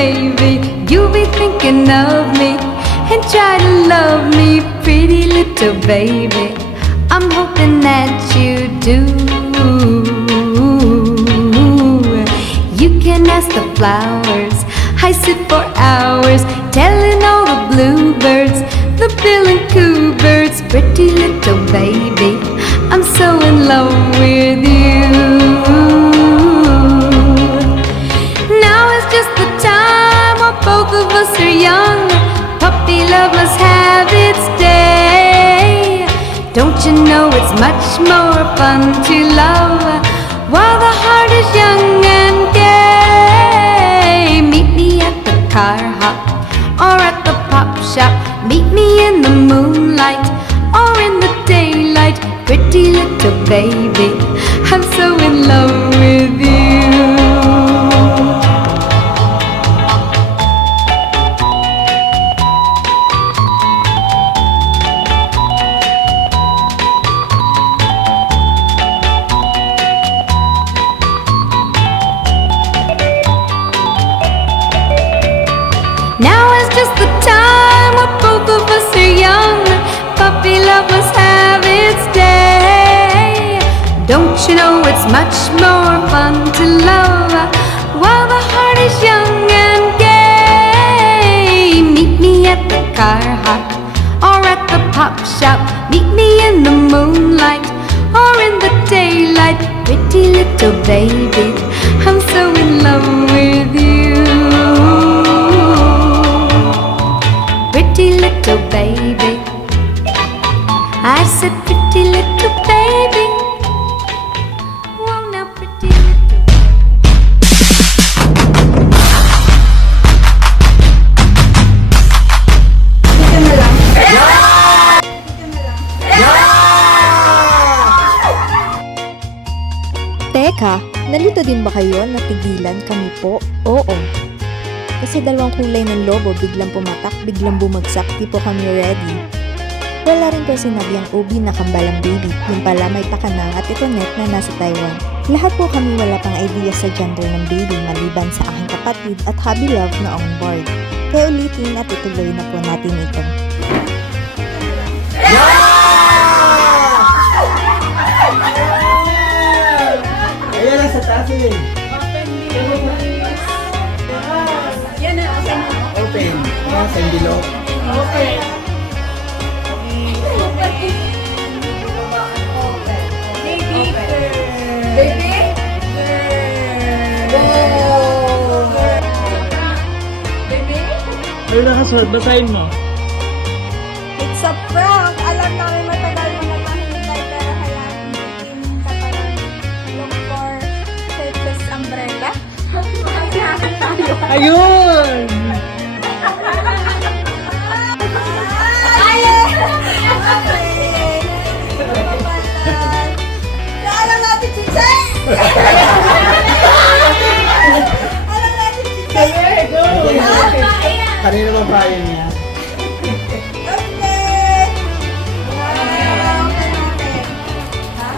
maybe you'll be thinking of me and try to love me, pretty little baby. I'm hoping that you do. You can ask the flowers, I sit for hours telling all the bluebirds, the bill and coo birds, pretty little baby, I'm so in love with you. Now is just the time while both of us are young. Puppy love must have its day. Don't you know it's much more fun to love while the heart is young and gay? Meet me at the car hop or at the pop shop. Meet me in the moonlight or in the daylight. Pretty little baby, I'm so in love with you. Now is just the time when both of us are young. Puppy love must have its day. Don't you know it's much more fun to love while the heart is young and gay? Meet me at the car hop or at the pop shop. Meet me in the moonlight or in the daylight. Pretty little baby, I'm so in love with you. Pretty little baby, I said pretty little baby. Oh, now pretty little Teka, nalito din ba kayo na tigilan kami po? Oo. Kasi dalawang kulay ng lobo biglang pumatak, biglang bumagsak, di po kami ready. Wala rin po sinabi ang ubi na kambalang baby, yung pala may pakanang at itonet na nasa Taiwan. Lahat po kami wala pang idea sa gender ng baby maliban sa aking kapatid at hubby love na on board. Kaya ulitin at ituloy na po natin ito. Ayan na sa taas eh. Open. Yes, and below. Okay. Baby? Baby? Ano nakasuot? Basahin mo. It's a prank! Alam namin matagal mo nagmahintay pero hayaan natin ka parang look for Church's umbrella. Ayun! Alam natin si Chay! Alam natin si Chay! Kanina ba bayan niya? Okay! Wow! Ha?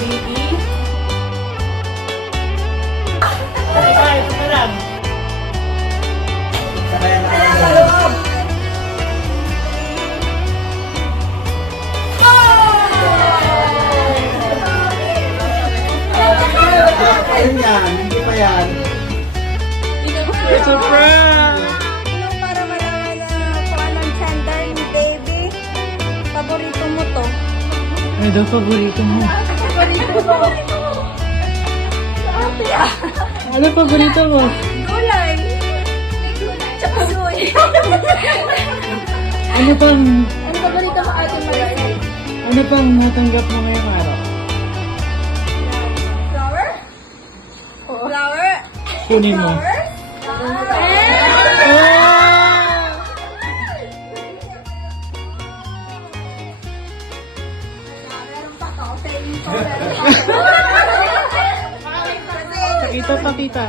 Baby? Sakaya na Sa loob! Ayun yan, hindi pa yan. It's a prank! Yung para malaman na kung anong gender ni baby, paborito mo to. Ano daw paborito mo? Paborito mo. Ate ah. Ano paborito mo? Gulay. Tsaka soy. Ano pang, Ano paborito mo ate Maray? ano pang natanggap mo ngayong araw? Flower? Flower? Kunin mo. Flower? Meron pa to. Pakita.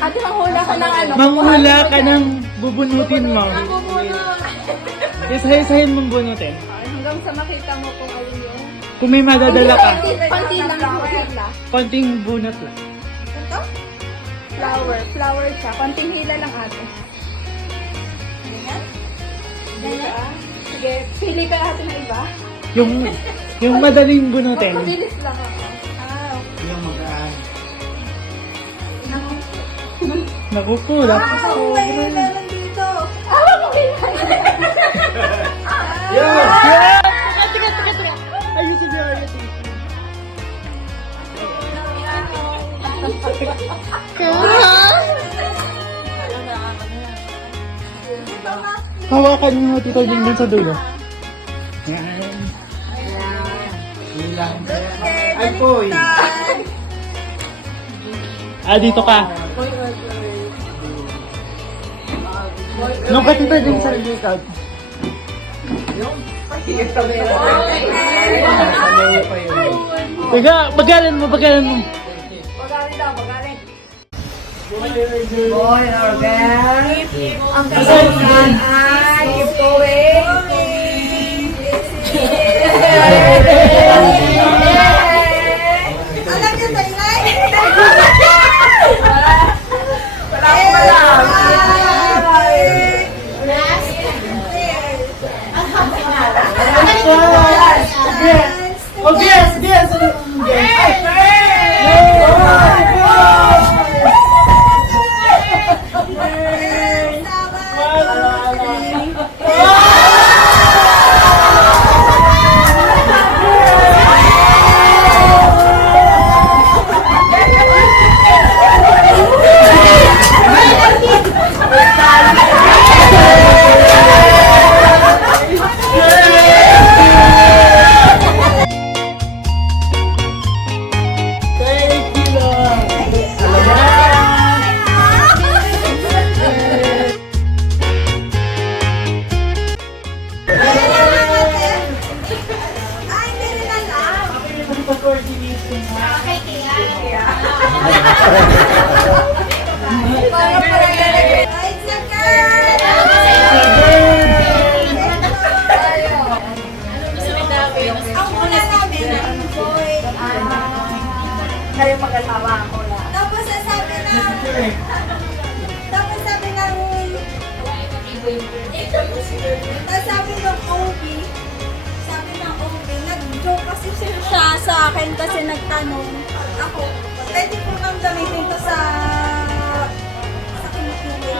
Ate, manghula ka ng ano? Manghula ka ng bubunutin mo. Bubunot. Isahin mong bunutin. Hanggang sa makita mo kung alin yung... Kung may madadala ka, Panti lang. konting bunot lang. Ito? flower. Flower siya. Konting hila lang ate. Ganyan? Ganyan? Sige, pili ka ate na iba. Yung madaling bunutin. Mabilis lang ako. Ah, Yung magaan. Naku po, dapat ah, po. may meron dito. Ah, mabilis. Yan! Teka. Ayusin niyo, ayusin. Hawakan niyo, Tito Jing, dun sa dulo. Yan. Ilan. Ay, poy. Dito ka. Nung ka Tito Jing sa likod. Teka, bagalan mo. Ang kasalunan ay alam niyo tayo Kayo mag-asawa ako lang. Tapos sabi ng OB, nag-joke kasi siya sa akin kasi nagtanong ako, pwede po kang gamitin to sa kinikili.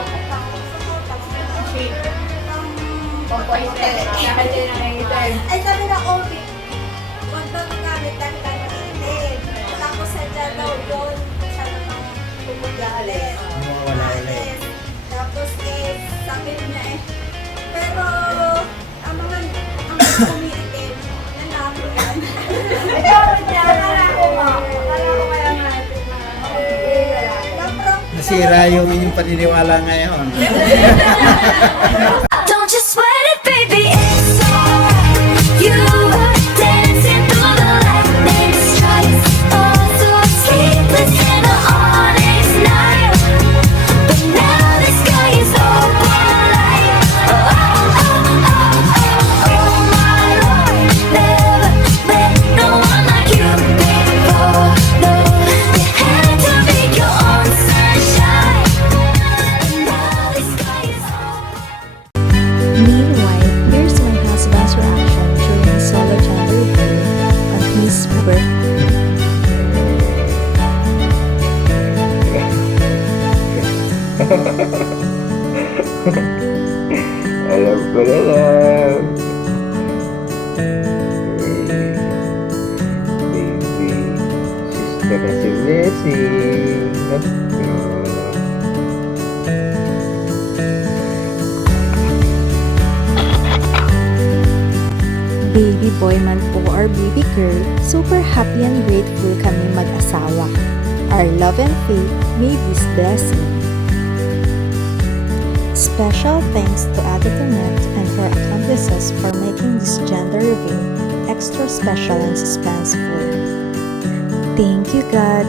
Ay sabi ng OB, huwag daw magamit dahil tayo mag-iinit. Tapos sadya daw yun, siya naman pumugalit. Tapos sabi niya pero ang mga umiitim, nanalo yan. Akala ko kaya natin Nasira yung inyong paniniwala ngayon. Don't you sweat it, baby, it's alright. You were dancing through the lightning strikes. Oh, so sleepless in the honest night. But now the sky is open light. Oh, my Lord. Never met no one like you before. No, you had to make your own sunshine. And now the sky is open. Meanwhile, here's my husband's reaction during his solo gender reveal on his birthday. Alam ko na lang. Baby, sister na si Blessing. Baby boy man po or baby girl, super happy and grateful kami mag-asawa. Our love and faith made this blessing. Special thanks to Ate Tonette and her accomplices for making this gender reveal extra special and suspenseful. Thank you, God.